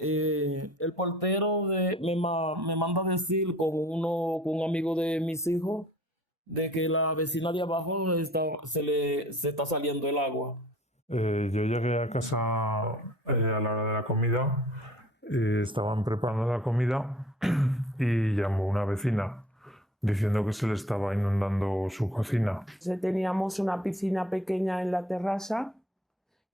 El portero me manda a decir con un amigo de mis hijos de que la vecina de abajo se está saliendo el agua. Yo llegué a casa a la hora de la comida, estaban preparando la comida y llamó una vecina diciendo que se le estaba inundando su cocina. Teníamos una piscina pequeña en la terraza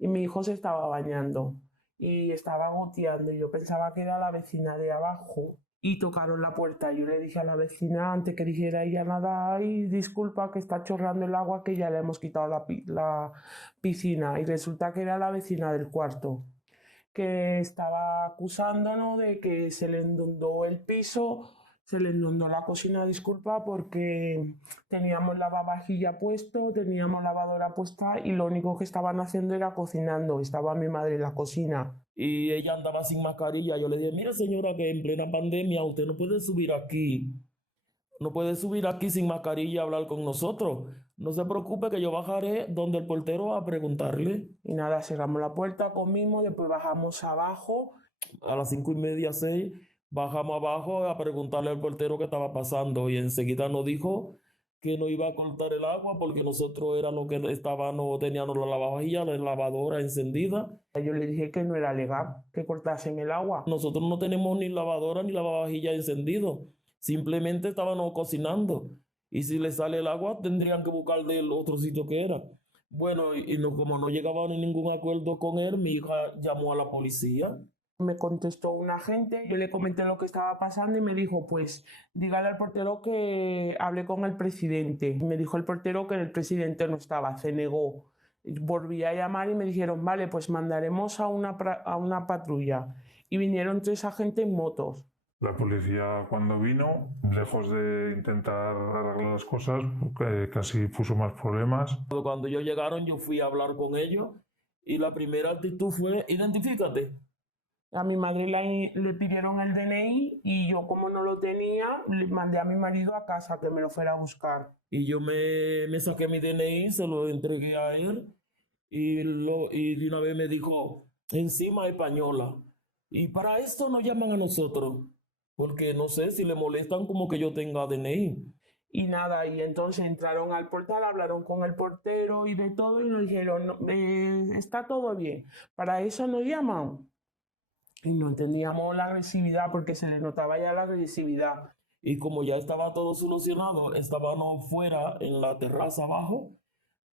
y mi hijo se estaba bañando y estaba goteando y yo pensaba que era la vecina de abajo y tocaron la puerta. Yo le dije a la vecina antes que dijera ella nada, ay, disculpa que está chorreando el agua, que ya le hemos quitado la piscina, y resulta que era la vecina del cuarto que estaba acusándonos de que se le inundó el piso, se le inundó la cocina, disculpa, porque teníamos lavavajilla puesto, teníamos lavadora puesta y lo único que estaban haciendo era cocinando. Estaba mi madre en la cocina. Y ella andaba sin mascarilla. Yo le dije, mira señora, que en plena pandemia usted no puede subir aquí. No puede subir aquí sin mascarilla a hablar con nosotros. No se preocupe que yo bajaré donde el portero a preguntarle. Y nada, cerramos la puerta, comimos, después bajamos abajo. A las 5:30, 6, bajamos abajo a preguntarle al portero qué estaba pasando y enseguida nos dijo que no iba a cortar el agua porque nosotros era lo que no teníamos la lavavajilla, la lavadora encendida. Yo le dije que no era legal que cortasen el agua. Nosotros no tenemos ni lavadora ni lavavajilla encendido, simplemente estábamos cocinando y si le sale el agua tendrían que buscar del otro sitio que era. Bueno, como no llegaban a ningún acuerdo con él, mi hija llamó a la policía. Me contestó un agente, yo le comenté lo que estaba pasando y me dijo, pues dígale al portero que hable con el presidente. Me dijo el portero que el presidente no estaba, se negó. Volví a llamar y me dijeron, vale, pues mandaremos a una patrulla. Y vinieron 3 agentes en motos. La policía cuando vino, lejos de intentar arreglar las cosas, casi puso más problemas. Cuando ellos llegaron, yo fui a hablar con ellos y la primera actitud fue, identifícate. A mi madre le pidieron el DNI y yo, como no lo tenía, le mandé a mi marido a casa que me lo fuera a buscar. Y yo me saqué mi DNI, se lo entregué a él y de una vez me dijo, encima española. Y para esto nos llaman a nosotros, porque no sé si le molestan como que yo tenga DNI. Y nada, y entonces entraron al portal, hablaron con el portero y de todo y nos dijeron, "No, está todo bien, para eso nos llaman". Y no entendíamos la agresividad porque se le notaba ya la agresividad. Y como ya estaba todo solucionado, estábamos fuera en la terraza abajo,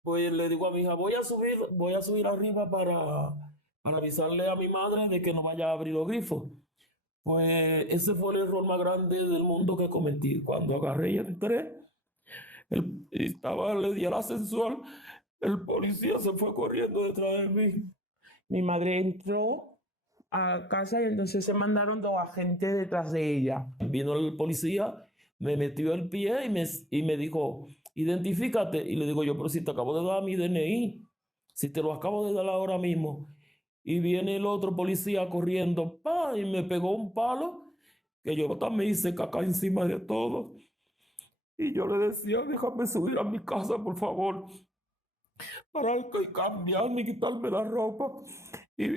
pues le digo a mi hija, voy a subir arriba para avisarle a mi madre de que no vaya a abrir los grifos. Pues ese fue el error más grande del mundo que cometí. Cuando agarré y entré, le di al ascensor, el policía se fue corriendo detrás de mí. Mi madre entró a casa y entonces se mandaron 2 agentes detrás de ella. Vino el policía, me metió el pie y me dijo, identifícate. Y le digo yo, pero si te acabo de dar mi DNI, si te lo acabo de dar ahora mismo. Y viene el otro policía corriendo, ¡pa! Y me pegó un palo, que yo también hice caca encima de todo. Y yo le decía, déjame subir a mi casa, por favor, para cambiarme y quitarme la ropa. Y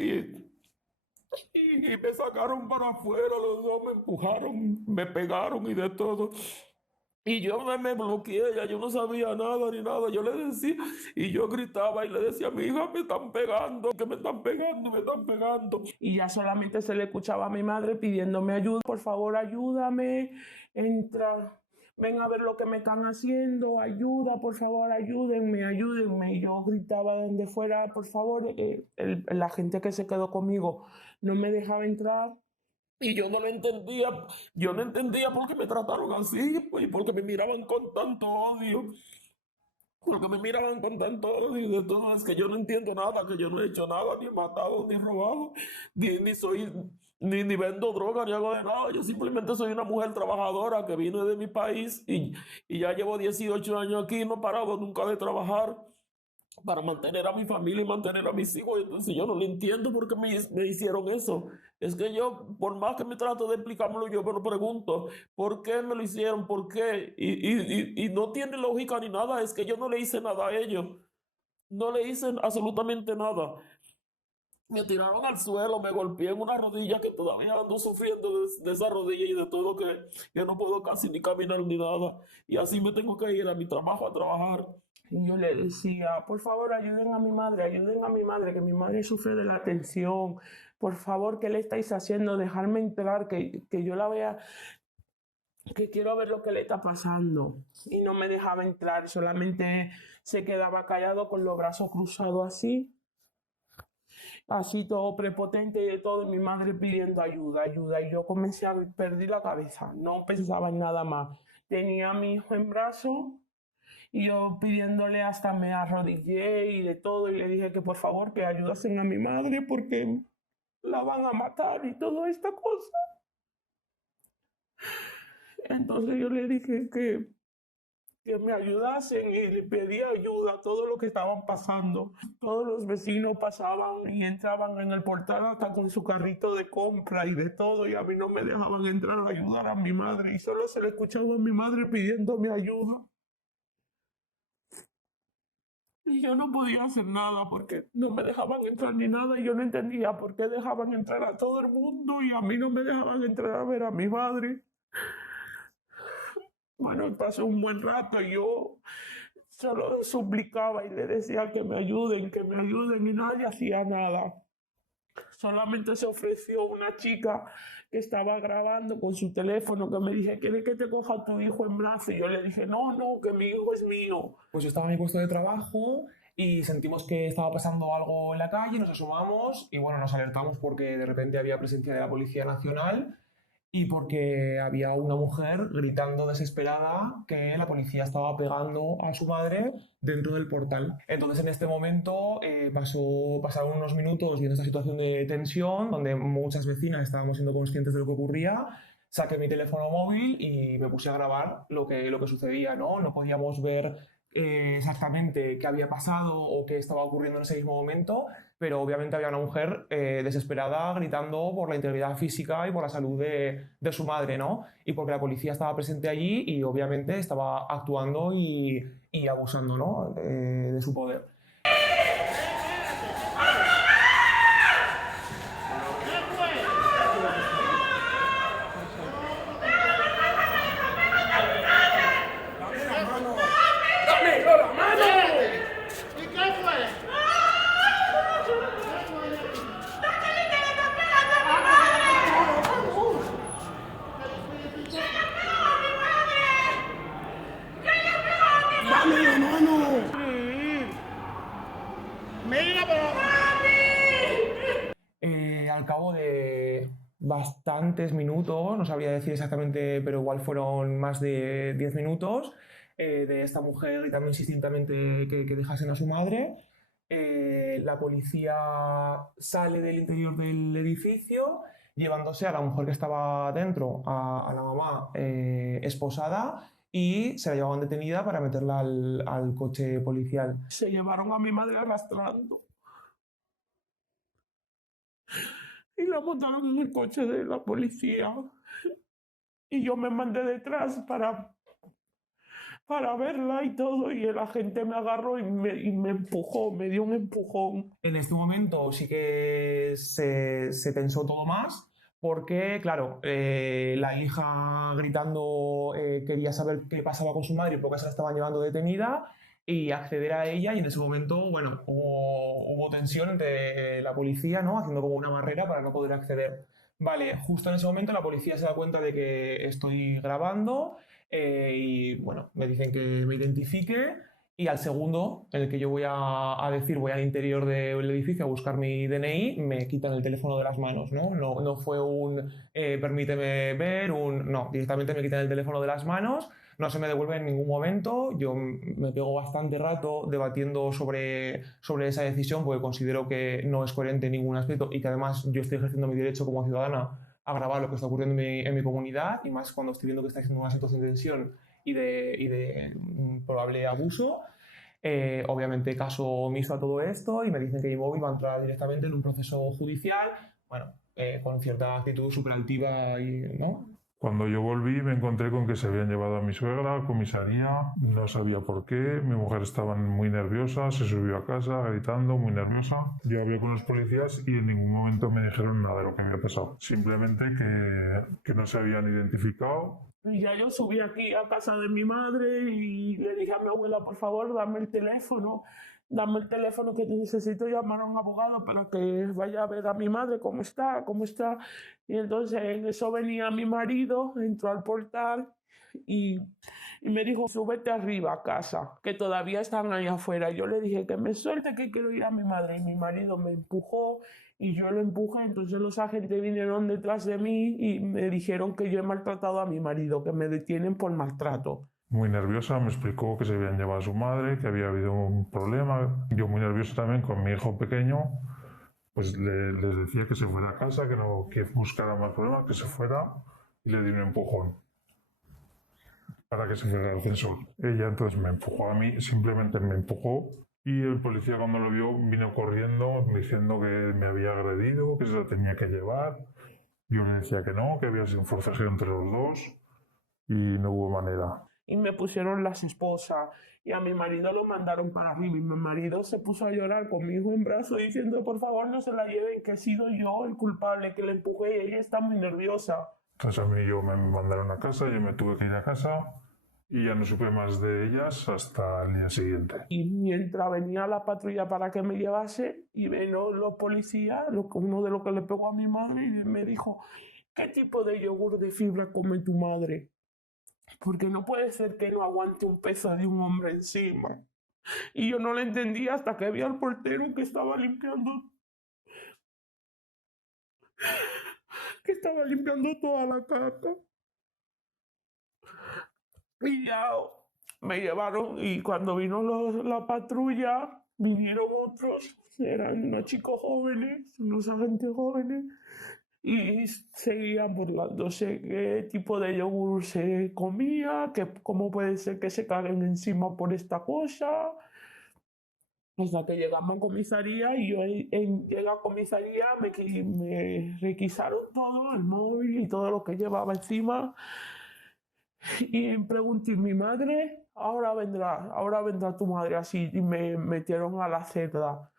me sacaron para afuera, los dos me empujaron, me pegaron y de todo. Y yo me bloqueé, ya yo no sabía nada ni nada. Yo le decía, y yo gritaba y le decía a mi hija, me están pegando, que me están pegando, me están pegando. Y ya solamente se le escuchaba a mi madre pidiéndome ayuda, por favor ayúdame, entra, ven a ver lo que me están haciendo, ayuda, por favor ayúdenme, ayúdenme. Y yo gritaba donde fuera, por favor, la gente que se quedó conmigo no me dejaba entrar. Y yo no entendía por qué me trataron así, pues, y por qué me miraban con tanto odio. Porque me miraban con tanto odio y de todo, es que yo no entiendo nada, que yo no he hecho nada, ni he matado, ni he robado, ni vendo droga, ni hago de nada. Yo simplemente soy una mujer trabajadora que vino de mi país y ya llevo 18 años aquí, no he parado nunca de trabajar para mantener a mi familia y mantener a mis hijos. Entonces yo no le entiendo por qué me hicieron eso. Es que yo, por más que me trato de explicármelo, yo me lo pregunto, ¿por qué me lo hicieron? ¿Por qué? Y no tiene lógica ni nada, es que yo no le hice nada a ellos. No le hice absolutamente nada. Me tiraron al suelo, me golpeé en una rodilla que todavía ando sufriendo de esa rodilla y de todo que no puedo casi ni caminar ni nada. Y así me tengo que ir a mi trabajo a trabajar. Y yo le decía, por favor, ayuden a mi madre, que mi madre sufre de la tensión. Por favor, ¿qué le estáis haciendo? Dejarme entrar, que yo la vea, que quiero ver lo que le está pasando. Y no me dejaba entrar, solamente se quedaba callado con los brazos cruzados así todo prepotente y de todo, y mi madre pidiendo ayuda, ayuda. Y yo comencé a perder la cabeza, no pensaba en nada más. Tenía a mi hijo en brazos y yo pidiéndole, hasta me arrodillé y de todo, y le dije que por favor que ayudasen a mi madre porque la van a matar y toda esta cosa. Entonces yo le dije que me ayudasen y le pedí ayuda a todo lo que estaban pasando. Todos los vecinos pasaban y entraban en el portal hasta con su carrito de compra y de todo, y a mí no me dejaban entrar a ayudar a mi madre, y solo se le escuchaba a mi madre pidiéndome ayuda. Y yo no podía hacer nada porque no me dejaban entrar ni nada, y yo no entendía por qué dejaban entrar a todo el mundo y a mí no me dejaban entrar a ver a mi madre. Bueno, pasó un buen rato y yo solo suplicaba y le decía que me ayuden, y nadie hacía nada. Solamente se ofreció una chica que estaba grabando con su teléfono, que me dije, ¿quieres que te coja a tu hijo en brazos? Y yo le dije, no, no, que mi hijo es mío. Pues yo estaba en mi puesto de trabajo y sentimos que estaba pasando algo en la calle, nos asomamos y bueno, nos alertamos porque de repente había presencia de la Policía Nacional y porque había una mujer gritando desesperada que la policía estaba pegando a su madre dentro del portal. Entonces en este momento pasaron unos minutos viendo esta situación de tensión donde muchas vecinas estábamos siendo conscientes de lo que ocurría. Saqué mi teléfono móvil y me puse a grabar lo que sucedía, ¿no? No podíamos ver exactamente qué había pasado o qué estaba ocurriendo en ese mismo momento, pero obviamente había una mujer desesperada gritando por la integridad física y por la salud de su madre, ¿no? Y porque la policía estaba presente allí y obviamente estaba actuando y abusando, ¿no? De su poder. Al cabo de bastantes minutos, no sabría decir exactamente, pero igual fueron más de 10 minutos, de esta mujer y también insistidamente que dejasen a su madre. La policía sale del interior del edificio llevándose a la mujer que estaba dentro, a la mamá esposada, y se la llevaban detenida para meterla al coche policial. Se llevaron a mi madre arrastrando y la montaron en el coche de la policía. Y yo me mandé detrás para verla y todo, y el agente me agarró y me empujó, me dio un empujón. En este momento sí que se tensó todo más, porque, claro, la hija gritando quería saber qué pasaba con su madre y por qué se la estaban llevando detenida, y acceder a ella, y en ese momento, bueno, hubo tensión entre la policía, ¿no? Haciendo como una barrera para no poder acceder. Vale, justo en ese momento la policía se da cuenta de que estoy grabando y, bueno, me dicen que me identifique, y al segundo, en el que yo voy a decir, voy al interior del edificio a buscar mi DNI, me quitan el teléfono de las manos, ¿no? No fue un permíteme ver, no, directamente me quitan el teléfono de las manos, no se me devuelve en ningún momento. Yo me pego bastante rato debatiendo sobre esa decisión porque considero que no es coherente en ningún aspecto y que además yo estoy ejerciendo mi derecho como ciudadana a grabar lo que está ocurriendo en mi comunidad, y más cuando estoy viendo que está siendo una situación de tensión y de probable abuso. Obviamente caso omiso a todo esto y me dicen que mi móvil va a entrar directamente en un proceso judicial, bueno, con cierta actitud súper altiva y, ¿no? Cuando yo volví me encontré con que se habían llevado a mi suegra a comisaría, no sabía por qué, mi mujer estaba muy nerviosa, se subió a casa gritando, muy nerviosa. Yo hablé con los policías y en ningún momento me dijeron nada de lo que había pasado, simplemente que no se habían identificado. Y ya yo subí aquí a casa de mi madre y le dije a mi abuela, por favor, dame el teléfono que necesito llamar a un abogado para que vaya a ver a mi madre cómo está, cómo está. Y entonces en eso venía mi marido, entró al portal y, y me dijo, súbete arriba a casa, que todavía están ahí afuera. Yo le dije que me suelte, que quiero ir a mi madre. Y mi marido me empujó y yo lo empujé. Entonces los agentes vinieron detrás de mí y me dijeron que yo he maltratado a mi marido, que me detienen por maltrato. Muy nerviosa, me explicó que se habían llevado a su madre, que había habido un problema. Yo muy nervioso también con mi hijo pequeño, pues les decía que se fuera a casa, que no que buscara más problemas, que se fuera, y le di un empujón para que se fuera al ascensor. Ella entonces me empujó a mí, simplemente me empujó, y el policía cuando lo vio vino corriendo diciendo que me había agredido, que se la tenía que llevar. Yo le decía que no, que había sido un forcejeo entre los dos, y no hubo manera. Y me pusieron las esposas y a mi marido lo mandaron para arriba y mi marido se puso a llorar con mi hijo en brazos diciendo por favor no se la lleven, que he sido yo el culpable, que le empujé y ella está muy nerviosa. Entonces a mí me mandaron a casa, yo me tuve que ir a casa y ya no supe más de ellas hasta el día siguiente. Y mientras venía la patrulla para que me llevase y vino los policías, uno de los que le pegó a mi madre y me dijo, ¿qué tipo de yogur de fibra come tu madre? Porque no puede ser que no aguante un peso de un hombre encima. Y yo no lo entendía hasta que vi al portero que estaba limpiando toda la caca. Y ya me llevaron y cuando vino la patrulla, vinieron otros, eran unos chicos jóvenes, unos agentes jóvenes, y seguían burlándose qué tipo de yogur se comía, que cómo puede ser que se caguen encima por esta cosa. Hasta que llegamos a comisaría y yo llegué a comisaría, me requisaron todo, el móvil y todo lo que llevaba encima. Y pregunté, mi madre, ahora vendrá tu madre así. Y me metieron a la celda.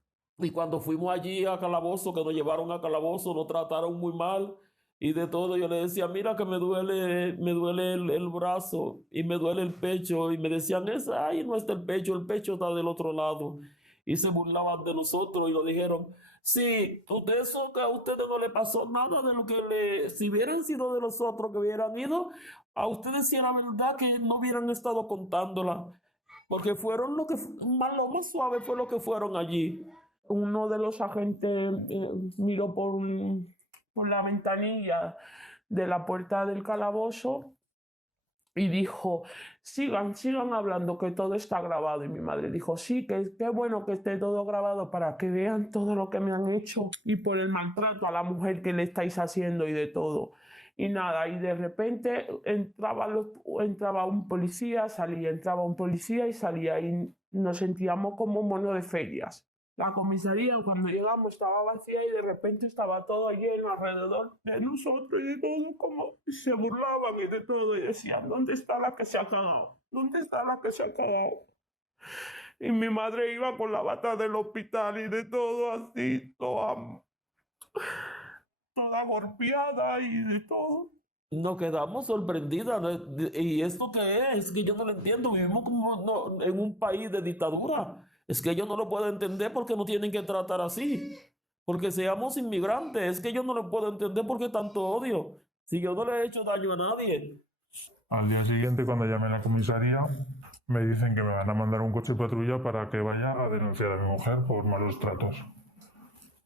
Y cuando fuimos allí a Calabozo, que nos llevaron a Calabozo, nos trataron muy mal y de todo. Yo le decía, mira que me duele el brazo y me duele el pecho. Y me decían, ay, no está el pecho está del otro lado. Y se burlaban de nosotros y nos dijeron, sí, eso que a ustedes no le pasó nada de lo que si hubieran sido de los otros que hubieran ido, a ustedes sí era verdad que no hubieran estado contándola. Porque fueron lo más suave fue lo que fueron allí. Uno de los agentes miró por la ventanilla de la puerta del calabozo y dijo, sigan hablando, que todo está grabado. Y mi madre dijo, sí, que qué bueno que esté todo grabado para que vean todo lo que me han hecho y por el maltrato a la mujer que le estáis haciendo y de todo. Y nada, y de repente entraba un policía, entraba un policía y salía, y nos sentíamos como mono de ferias. La comisaría cuando llegamos estaba vacía y de repente estaba todo lleno alrededor de nosotros y de todo, como se burlaban y de todo y decían, ¿dónde está la que se ha cagado? ¿Dónde está la que se ha cagado? Y mi madre iba con la bata del hospital y de todo así, toda golpeada y de todo. Nos quedamos sorprendidas, ¿no? ¿Y esto qué es? Es que yo no lo entiendo. Vivimos como en un país de dictadura. Es que yo no lo puedo entender porque no tienen que tratar así. Porque seamos inmigrantes. Es que yo no lo puedo entender porque tanto odio. Si yo no le he hecho daño a nadie. Al día siguiente, cuando llamé a la comisaría, me dicen que me van a mandar un coche de patrulla para que vaya a denunciar a mi mujer por malos tratos.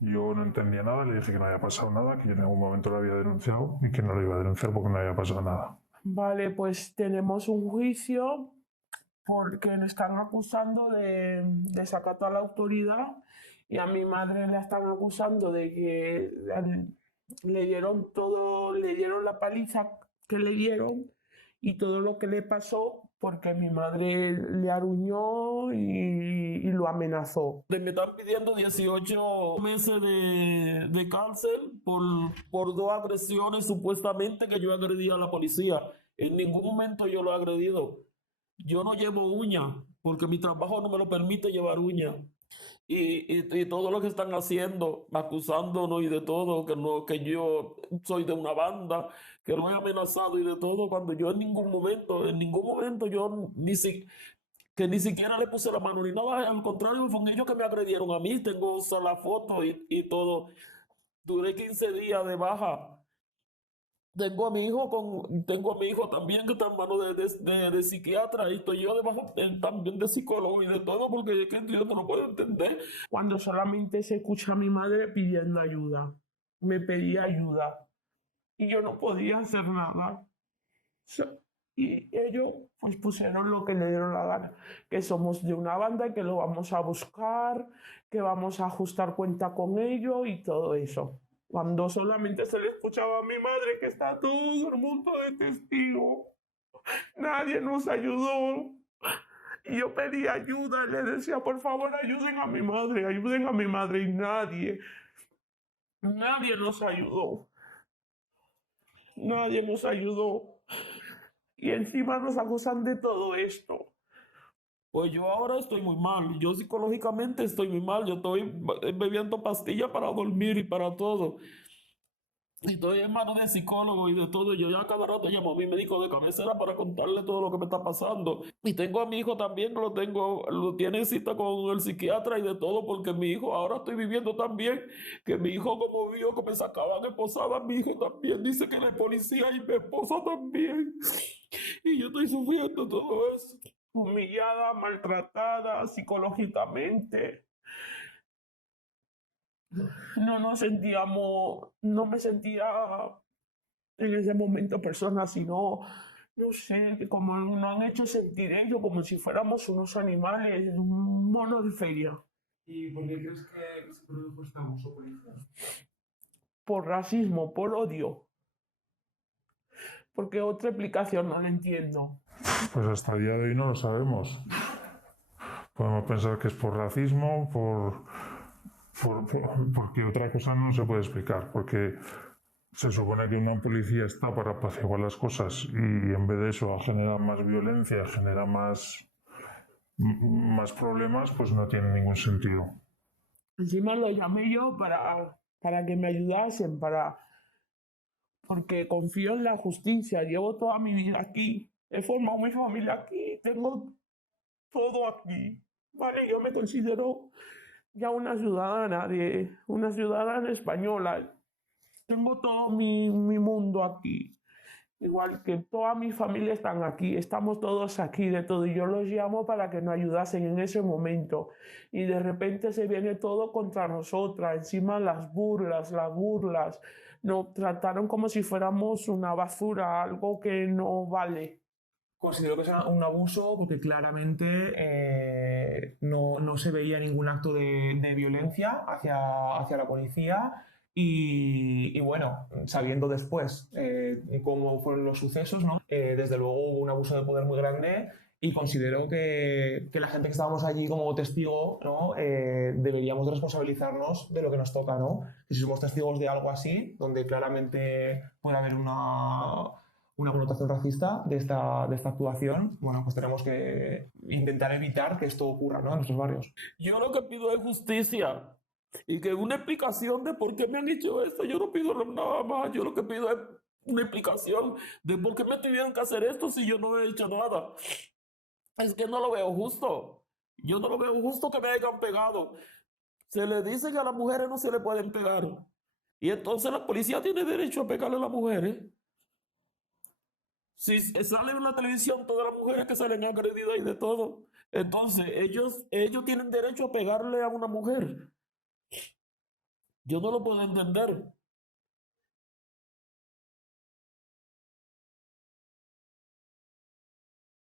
Yo no entendía nada, le dije que no había pasado nada, que yo en algún momento lo había denunciado y que no lo iba a denunciar porque no había pasado nada. Vale, pues tenemos un juicio porque le están acusando de desacato a la autoridad y a mi madre la están acusando de que le dieron la paliza que le dieron y todo lo que le pasó porque mi madre le aruñó y lo amenazó. Me están pidiendo 18 meses de cárcel por 2 agresiones supuestamente que yo agredí a la policía. En ningún momento yo lo he agredido. Yo no llevo uña porque mi trabajo no me lo permite llevar uña. Y todo lo que están haciendo, acusándonos y de todo, que no, que yo soy de una banda, que lo he amenazado y de todo, cuando yo en ningún momento yo que ni siquiera le puse la mano ni nada, al contrario, fueron ellos que me agredieron a mí, tengo, o sea, la foto y todo. Duré 15 días de baja. Tengo a mi hijo también que está en manos de psiquiatra y estoy yo debajo también de psicólogo y de todo porque es que yo no lo puedo entender. Cuando solamente se escucha a mi madre pidiendo ayuda, me pedía ayuda y yo no podía hacer nada. Y ellos pues pusieron lo que le dieron la gana, que somos de una banda, que lo vamos a buscar, que vamos a ajustar cuenta con ellos y todo eso. Cuando solamente se le escuchaba a mi madre, que está todo el mundo de testigo. Nadie nos ayudó. Y yo pedía ayuda, le decía, por favor, ayuden a mi madre, y nadie nos ayudó. Nadie nos ayudó. Y encima nos acusan de todo esto. Pues yo ahora estoy muy mal, yo psicológicamente estoy muy mal, yo estoy bebiendo pastillas para dormir y para todo. Y estoy en manos de psicólogo y de todo. Yo ya cada rato llamo a mi médico de cabecera para contarle todo lo que me está pasando. Y tengo a mi hijo también, que lo tiene cita con el psiquiatra y de todo, porque mi hijo, ahora estoy viviendo también, que mi hijo como vio que me sacaban esposada, mi hijo también dice que la policía y mi esposa también. Y yo estoy sufriendo todo eso. Humillada, maltratada psicológicamente. No me sentía en ese momento persona, sino, no sé, que como nos han hecho sentir ellos, como si fuéramos unos animales, un mono de feria. ¿Y por qué crees que se produjo este abuso policial? Por racismo, por odio. Porque otra explicación no la entiendo. Pues hasta el día de hoy no lo sabemos. Podemos pensar que es por racismo, porque otra cosa no se puede explicar, porque se supone que una policía está para apaciguar las cosas y en vez de eso genera más violencia, genera más problemas, pues no tiene ningún sentido. Encima lo llamé yo para que me ayudasen, porque confío en la justicia, llevo toda mi vida aquí, he formado mi familia aquí, tengo todo aquí, ¿vale? Yo me considero ya una ciudadana española. Tengo todo mi mundo aquí. Igual que toda mi familia están aquí, estamos todos aquí de todo. Y yo los llamo para que nos ayudasen en ese momento. Y de repente se viene todo contra nosotras. Encima las burlas. Nos trataron como si fuéramos una basura, algo que no vale. Considero que es un abuso porque claramente no se veía ningún acto de violencia hacia la policía y bueno, sabiendo después cómo fueron los sucesos, ¿no? Desde luego hubo un abuso de poder muy grande y considero que la gente que estábamos allí como testigo, ¿no? Deberíamos de responsabilizarnos de lo que nos toca, ¿no? Y si somos testigos de algo así, donde claramente puede haber una connotación racista de esta actuación, bueno, pues tenemos que intentar evitar que esto ocurra, ¿no? En nuestros barrios. Yo lo que pido es justicia y que una explicación de por qué me han hecho esto. Yo no pido nada más, yo lo que pido es una explicación de por qué me tuvieron que hacer esto si yo no he hecho nada. Es que no lo veo justo. Yo no lo veo justo que me hayan pegado. Se le dice que a las mujeres no se le pueden pegar. Y entonces la policía tiene derecho a pegarle a las mujeres. Si sale en la televisión todas las mujeres que salen agredidas y de todo, entonces ellos tienen derecho a pegarle a una mujer. Yo no lo puedo entender.